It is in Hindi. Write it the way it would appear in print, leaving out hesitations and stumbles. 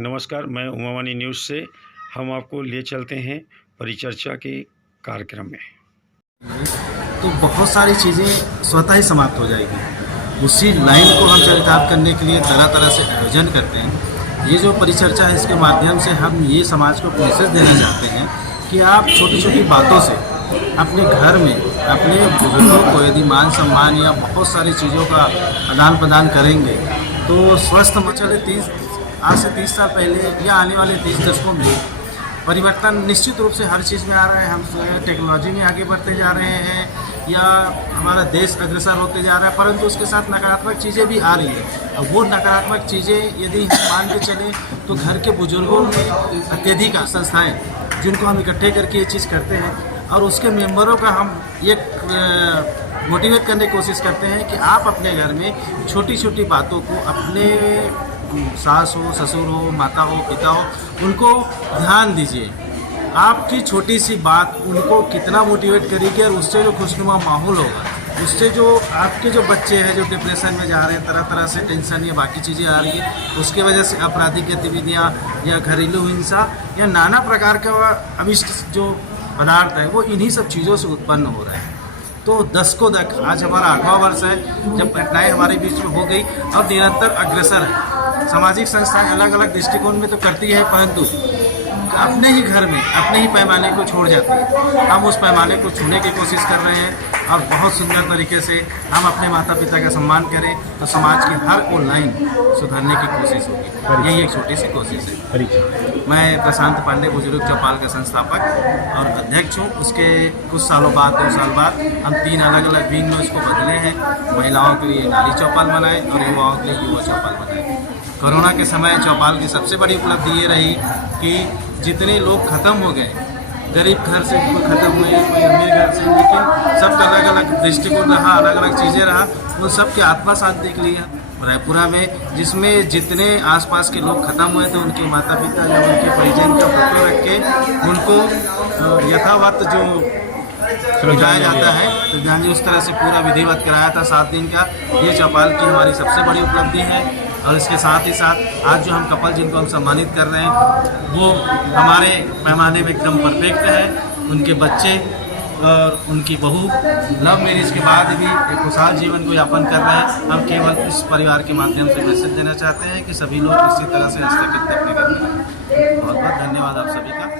नमस्कार, मैं उमावानी न्यूज़ से हम आपको ले चलते हैं परिचर्चा के कार्यक्रम में। तो बहुत सारी चीज़ें स्वतः ही समाप्त हो जाएगी। उसी लाइन को हम चरितार्थ करने के लिए तरह तरह से आयोजन करते हैं। ये जो परिचर्चा है, इसके माध्यम से हम ये समाज को मैसेज देना चाहते हैं कि आप छोटी छोटी बातों से अपने घर में अपने बुजुर्गों को यदि मान सम्मान या बहुत सारी चीज़ों का आदान प्रदान करेंगे तो स्वस्थ मचले आज से 30 साल पहले या आने वाले 30 दशकों में परिवर्तन निश्चित रूप से हर चीज़ में आ रहा है। हम टेक्नोलॉजी में आगे बढ़ते जा रहे हैं या हमारा देश अग्रसर होते जा रहा है, परंतु उसके साथ नकारात्मक चीज़ें भी आ रही है। अब वो नकारात्मक चीज़ें यदि हम मान के चलें तो घर के बुजुर्गों में अत्यधिक संस्थाएँ जिनको हम इकट्ठे करके ये चीज़ करते हैं और उसके मेंबरों का हम एक मोटिवेट करने की कोशिश करते हैं कि आप अपने घर में छोटी छोटी बातों को अपने सास हो, ससुर हो, माता हो, पिता हो, उनको ध्यान दीजिए। आपकी छोटी सी बात उनको कितना मोटिवेट करेगी और उससे जो खुशनुमा माहौल होगा, उससे जो आपके जो बच्चे हैं जो डिप्रेशन में जा रहे हैं, तरह तरह से टेंशन या बाकी चीज़ें आ रही है, उसके वजह से आपराधिक गतिविधियाँ या घरेलू हिंसा या नाना प्रकार का अभिष्ट जो पदार्थ है वो इन्हीं सब चीज़ों से उत्पन्न हो रहा है। तो 10 को 10 आज हमारा 8वां वर्ष है जब घटनाएँ हमारे बीच में हो गई। अब निरंतर अग्रसर है। सामाजिक संस्थाएं अलग अलग दृष्टिकोण में तो करती है, परंतु अपने ही घर में अपने ही पैमाने को छोड़ जाती है। हम उस पैमाने को छूने की कोशिश कर रहे हैं और बहुत सुंदर तरीके से हम अपने माता पिता का सम्मान करें तो समाज की हर को लाइन सुधारने की कोशिश होगी। यही एक छोटी सी कोशिश है। मैं प्रशांत पांडे बुजुर्ग चौपाल का संस्थापक और अध्यक्ष हूँ। उसके कुछ सालों बाद 2 साल बाद हम 3 अलग अलग विंग में इसको बदले हैं। महिलाओं के लिए नारी चौपाल बनाए और युवाओं के लिए युवा चौपाल बनाए। कोरोना के समय चौपाल की सबसे बड़ी उपलब्धि ये रही कि जितने लोग ख़त्म हो गए, गरीब घर से कोई ख़त्म हुए, कोई अमीर घर से, लेकिन सबका अलग अलग दृष्टिकोण रहा, अलग अलग चीज़ें रहा, उन सब के आत्मा साथ देख लिया रायपुरा में, जिसमें जितने आसपास के लोग ख़त्म हुए थे उनके माता पिता या उनके परिजन का फोटो रख के उनको यथावत जो कराया जाता है तो उस तरह से पूरा विधिवत कराया था 7 दिन का। ये चौपाल की हमारी सबसे बड़ी उपलब्धि है। और इसके साथ ही साथ आज जो हम कपल जिनको हम सम्मानित कर रहे हैं वो हमारे पैमाने में एकदम परफेक्ट है। उनके बच्चे और उनकी बहू लव मैरिज के बाद भी एक खुशहाल जीवन को यापन कर रहे हैं। हम केवल इस परिवार के माध्यम से मैसेज देना चाहते हैं कि सभी लोग इसी तरह से हस्तक्षेप अपने घर में। बहुत बहुत धन्यवाद आप सभी का।